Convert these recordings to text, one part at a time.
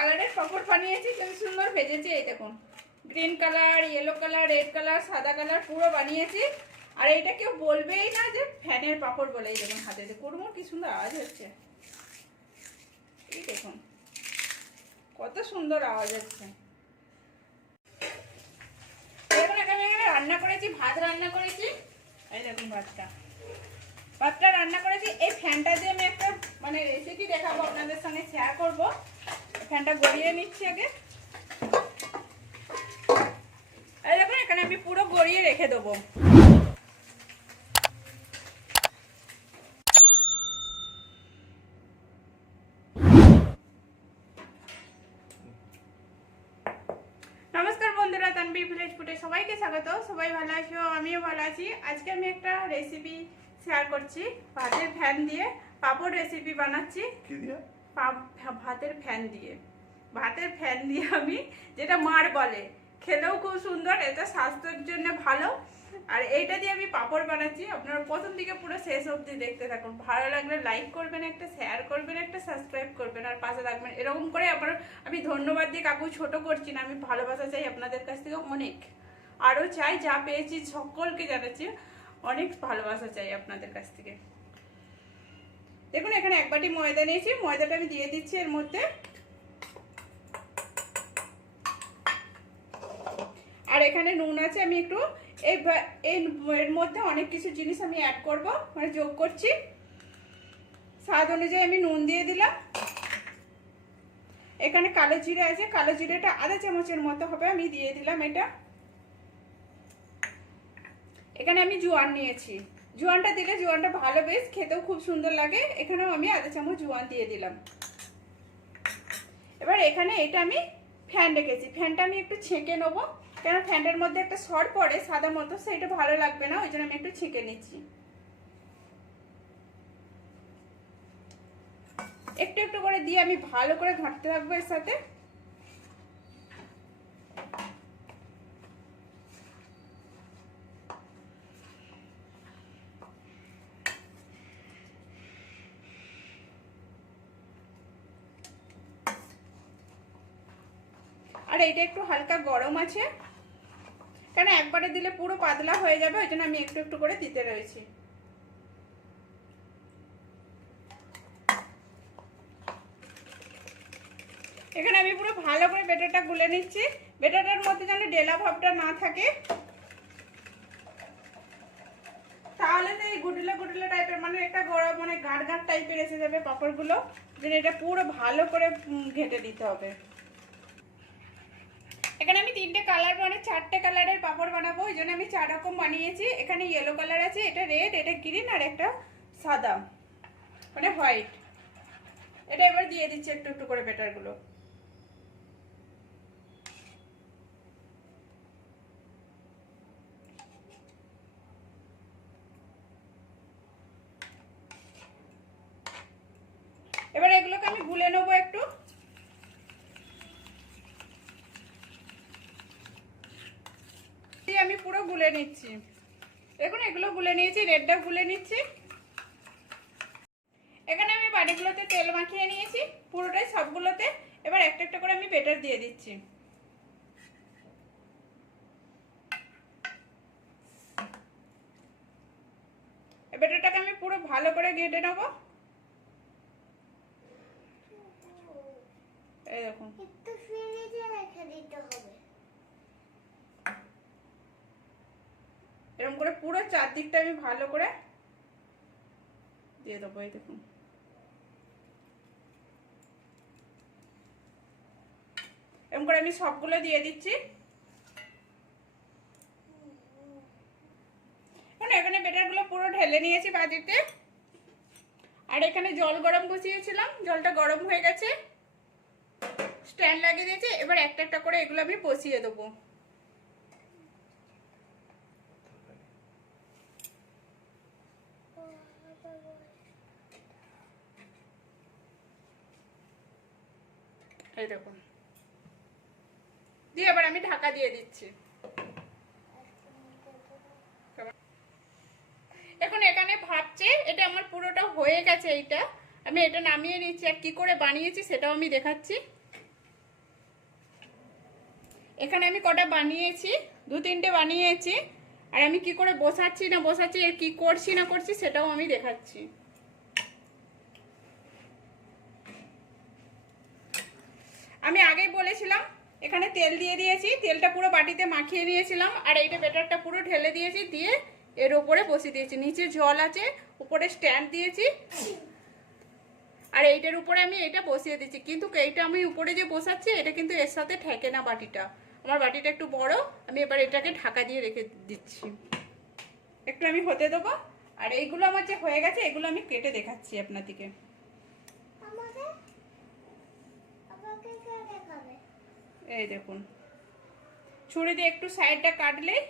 কালারের পাপড় বানিয়েছি, কিন্তু সুন্দর ভেজেছি। এই দেখুন, green colour, yellow colour, red colour, সাদা কালার পুরো বানিয়েছি। আর এইটা কেউ বলবেই না যে ফ্যানের পাপড় বলে। এই দেখুন হাতে কুড়মুড় কি সুন্দর আওয়াজ হচ্ছে। এই দেখুন কত সুন্দর আওয়াজ হচ্ছে। দেখুন এখানে রান্না করেছি, ভাত রান্না করেছি। এই দেখুন ভাতটা রান্না করেছি। এই ফ্যানটা দিয়ে আমি একটা মানে রেসিপি দেখাবো, আপনাদের সঙ্গে শেয়ার করবো। ফ্যানটা গড়িয়ে নিচ্ছি আগে। এই দেখুন এখানে আমি পুরো গড়িয়ে রেখে দেবো। নমস্কার বন্ধুরা, তানবীর ভিলেজ ফুডে সবাইকে স্বাগত। সবাই ভালো আছো? আমিও ভালো আছি। আজকে আমি একটা রেসিপি শেয়ার করছি। ভাতের ফ্যান দিয়ে পাপড় রেসিপি বানাচ্ছি। কি দিয়ে? ভাতের ফ্যান দিয়ে। ভাতের ফ্যান দিয়ে আমি, যেটা মার বলে, খেতেও খুব সুন্দর, এটা স্বাস্থ্যের জন্য ভালো। আর এইটা দিয়ে আমি পাপড় বানাচ্ছি। আপনারা প্রথম দিকে পুরো শেষ অবধি দেখতে থাকুন। ভালো লাগলে লাইক করবেন, একটা শেয়ার করবেন, একটা সাবস্ক্রাইব করবেন, আর পাশে থাকবেন। এরকম করে আমি ধন্যবাদ দিয়ে কাকু ছোট করছি না। আমি ভালোবাসা চাই আপনাদের কাছ থেকে অনেক, আরও চাই। যা পেয়েছি সকলকে জানাচ্ছি, অনেক ভালোবাসা চাই আপনাদের কাছ থেকে। দেখুন এখানে এক বাটি ময়দা নিয়েছি। ময়দাটা আমি দিয়ে দিচ্ছি এর মধ্যে। আর এখানে নুন আছে। আমি একটু এর মধ্যে অনেক কিছু জিনিস আমি অ্যাড করব, মানে যোগ করছি। স্বাদ অনুযায়ী আমি নুন দিয়ে দিলাম। এখানে কালো জিরে আছে, কালো জিরেটা আধা চামচের মতো হবে, আমি দিয়ে দিলাম এটা। এখানে আমি জোয়ান নিয়েছি। জোয়ানটা দিলে জোয়ানটা ভালো, বেশ খেতেও খুব সুন্দর লাগে। এখানেও আমি আধা চামচ জোয়ান দিয়ে দিলাম। এবার এখানে এটা আমি ফ্যান রেখেছি। ফ্যানটা আমি একটু ছেঁকে নেবো, কেন ফ্যানটার মধ্যে একটা সর পড়ে সাদা মতো, সেটা ভালো লাগবে না, ওই জন্য আমি একটু ছেঁকে নিচ্ছি। একটু একটু করে দিয়ে আমি ভালো করে ঘাঁটতে থাকবো এর সাথে। আর এইটা একটু হালকা গরম আছে, কেন একবারে দিলে পুরো পাতলা হয়ে যাবে, ওই জন্য আমি একটু একটু করে দিতে রয়েছি। এখানে আমি পুরো ভালো করে বেটারটা গুলে নিচ্ছি। বেটারটার মধ্যে যেন ডেলা ভাবটা না থাকে, তাহলে তো এই গুটিলা গুটিলা টাইপের, মানে একটা গরম, মানে গাঢ় গাঢ় টাইপের এসে যাবে পাপড়গুলো। যেন এটা পুরো ভালো করে ঘেটে দিতে হবে। এখানে আমি 3টে কালার, মানে 4টে কালারের পাপড় বানাবো, ওই জন্য আমি 4 রকম বানিয়েছি। এখানে ইয়েলো কালার আছে, এটা রেড, এটা গ্রিন, আর একটা সাদা মানে হোয়াইট। এটা এবার দিয়ে দিচ্ছি একটু একটু করে বেটারগুলো। এবার এগুলোকে আমি গুলে নেবো একটু। আমি পুরো গুলে নিচ্ছি। দেখুন এগুলো গুলে নিয়েছি, রেডটা গুলে নিচ্ছি। এখানে আমি বাটিগুলোতে তেল মাখিয়ে নিয়েছি পুরোটাই, সবগুলোতে। এবার একটা একটা করে আমি বেটার দিয়ে দিচ্ছি। বেটারটাকে আমি পুরো ভালো করে ঘেটে নেবো। এই দেখুন এরকম করে পুরো চারদিকটা আমি ভালো করে দিয়ে দেবো। এই দেখুন এরকম করে আমি সবগুলো দিয়ে দিচ্ছি। এখানে বেটারগুলো পুরো ঢেলে নিয়েছি বাটিতে। আর এখানে জল গরম বসিয়েছিলাম, জলটা গরম হয়ে গেছে, স্ট্যান্ড লাগিয়ে দিয়েছি। এবার একটা একটা করে এগুলো আমি বসিয়ে দেবো। এই দেখুন, দিয়ে এবার আমি ঢাকা দিয়ে দিচ্ছি। এখন এখানে ভাবছে এটা আমার পুরোটা হয়ে গেছে। এইটা আমি এটা নামিয়ে নিচ্ছি, আর কি করে বানিয়েছি সেটাও আমি দেখাচ্ছি। এখানে আমি কটা বানিয়েছি, 2-3টে বানিয়েছি। আর আমি কি করে বসাচ্ছি না বসাচ্ছি আর কি করছি না করছি সেটাও আমি দেখাচ্ছি। আমি আগেই বলেছিলাম এখানে তেল দিয়ে দিয়েছি, তেলটা পুরো বাটিতে মাখিয়ে নিয়েছিলাম। আর এইটা ব্যাটারটা পুরো ঢেলে দিয়েছি, দিয়ে এর উপরে বসিয়ে দিয়েছি। নিচে জল আছে, উপরে স্ট্যান্ড দিয়েছি, আর এইটার উপরে আমি এটা বসিয়ে দিচ্ছি। কিন্তু এইটা আমি উপরে যে বসাচ্ছি এটা কিন্তু এর সাথে ঠেকে না বাটিটা। আমার বাটিটা একটু বড়, আমি এবার এটাকে ঢাকা দিয়ে রেখে দিচ্ছি। একটু আমি হতে দেবো। আর এইগুলো আমার যে হয়ে গেছে এগুলো আমি কেটে দেখাচ্ছি আপনাদেরকে। এই দেখুন, ছুরি দিয়ে একটু সাইডটা কাটলেই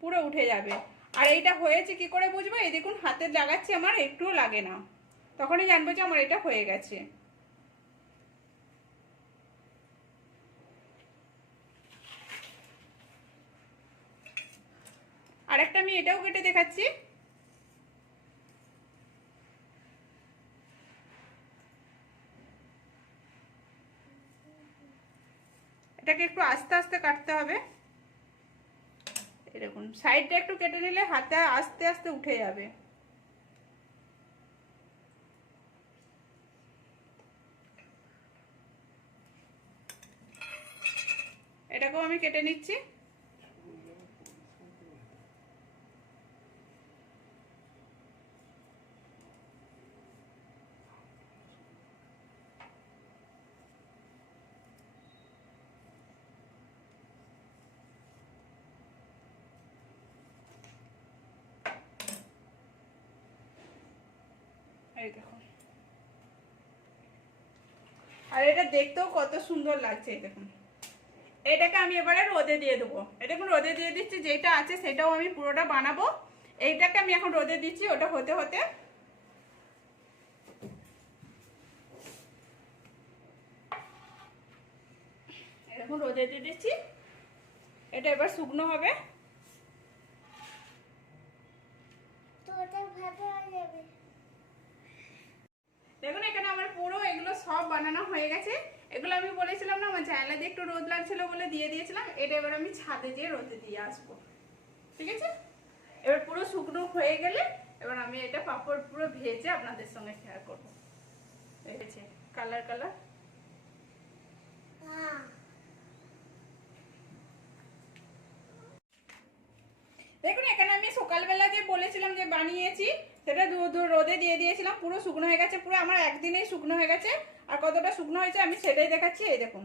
পুরো উঠে যাবে। আর এইটা হয়েছে কি করে বুঝবো? এই দেখুন হাতে লাগাচ্ছি, আমার একটুও লাগে না, তখনই জানবো যে আমার এটা হয়ে গেছে। আরেকটা আমি এটাও কেটে দেখাচ্ছি। এটাকে একটু আস্তে আস্তে কাটতে হবে। এরকম সাইডটা একটু কেটে নিলে হাতে আস্তে আস্তে উঠে যাবে। এটাকেও আমি কেটে নিচ্ছি। এই দেখুন, আর এটা দেখতেও কত সুন্দর লাগছে। এই দেখুন, এটাকে আমি এবারে রোদে দিয়ে দেবো। এটা এখন রোদে দিয়ে দিচ্ছি, যেটা আছে সেটাও আমি পুরোটা বানাবো। এইটাকে আমি এখন রোদে দিচ্ছি, ওটা হতে হতে এরকম রোদে দিয়ে দিচ্ছি। এটা এবার শুকনো হবে। দেখুন এখানে আমার পুরো এগুলো সব বানানো হয়ে গেছে। এগুলো আমি বলেছিলাম না আমার জানলা দিয়ে একটু রোদ লাগছিল বলে দিয়ে দিয়েছিলাম। এটা এবার আমি ছাদে যেয়ে রোদে দিয়ে আসবো, ঠিক আছে? এবার পুরো শুকনো হয়ে গেলে এবার আমি এটা পাপড় পুরো ভেজে আপনাদের সঙ্গে শেয়ার করবো। দেখেছি কালার কালার। দেখুন এখানে আমি সকালবেলা যে বলেছিলাম যে বানিয়েছি সেটা রোদে দিয়ে দিয়েছিলাম, পুরো শুকনো হয়ে গেছে। পুরো আমার একদিনেই শুকনো হয়ে গেছে। আর কতটা শুকনো হয়েছে আমি সেটাই দেখাচ্ছি। এই দেখুন,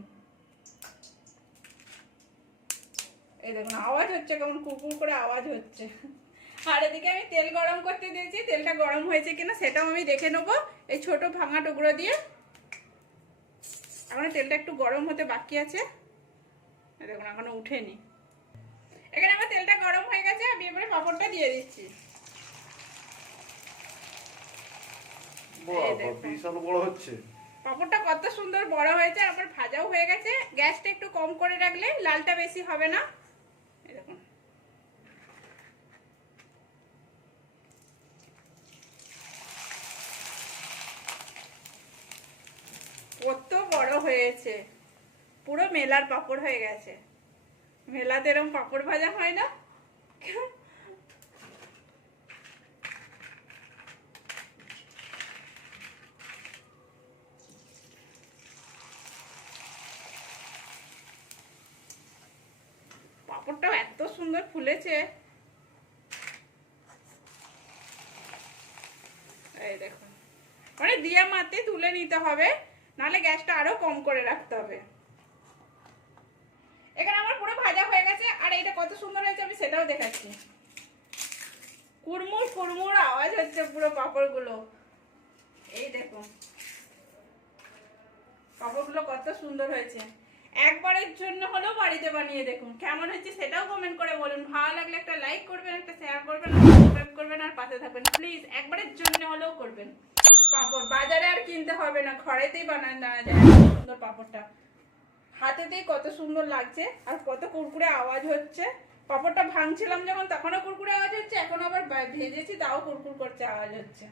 এই দেখুন আওয়াজ হচ্ছে, কেমন কুকুর করে আওয়াজ হচ্ছে। আর এদিকে আমি তেল গরম করতে দিয়েছি, তেলটা গরম হয়েছে কিনা সেটাও আমি দেখে নেবো এই ছোট ভাঙা টুকরো দিয়ে। এখন তেলটা একটু গরম হতে বাকি আছে। দেখুন এখনো উঠেনি। এখানে আমার তেলটা গরম হয়ে গেছে, আমি এবারে পাপড়টা দিয়ে দিচ্ছি। পাপড়টা কত সুন্দর বড় হয়েছে, আমার ভাজাও হয়ে গেছে। গ্যাসটা একটু কম করে রাখলে লালটা বেশি হবে না। এরকম কত বড় হয়েছে, পুরো মেলার পাপড় হয়ে গেছে। মেলাতে এরকম পাপড় ভাজা হয় না। পাপড়টাও এত সুন্দর ফুলেছে। এই দেখুন, মানে দিয়া মাতে তুলে নিতে হবে, নাহলে গ্যাসটা আরো কম করে রাখতে হবে। এখানে আমার পুরো ভাজা হয়ে গেছে। আর এইটা কত সুন্দর হয়েছে আমি সেটাও দেখাচ্ছি। কুড়মুড় কুড়মুড় আওয়াজ হচ্ছে পুরো পাপড়গুলো। এই দেখুন পাপড়গুলো কত সুন্দর হয়েছে। একবারের জন্য হলেও বাড়িতে বানিয়ে দেখুন, কেমন হচ্ছে সেটাও কমেন্ট করে বলুন। ভালো লাগলে একটা লাইক করবেন, একটা শেয়ার করবেন, সাবস্ক্রাইব করবেন, আর পাশে থাকবেন প্লিজ। একবারের জন্য হলেও করবেন। পাপড় বাজারে আর কিনতে হবে না, ঘরেতেই বানানো যায়। সুন্দর পাপড়টা হাতেতেই কত সুন্দর লাগছে, আর কত কুরকুরে আওয়াজ হচ্ছে। পাপড়টা ভাঙছিলাম যখন তখনও কুরকুরে আওয়াজ হচ্ছে, এখন আবার ভেজেছি তাও কুরকুর করছে আওয়াজ হচ্ছে।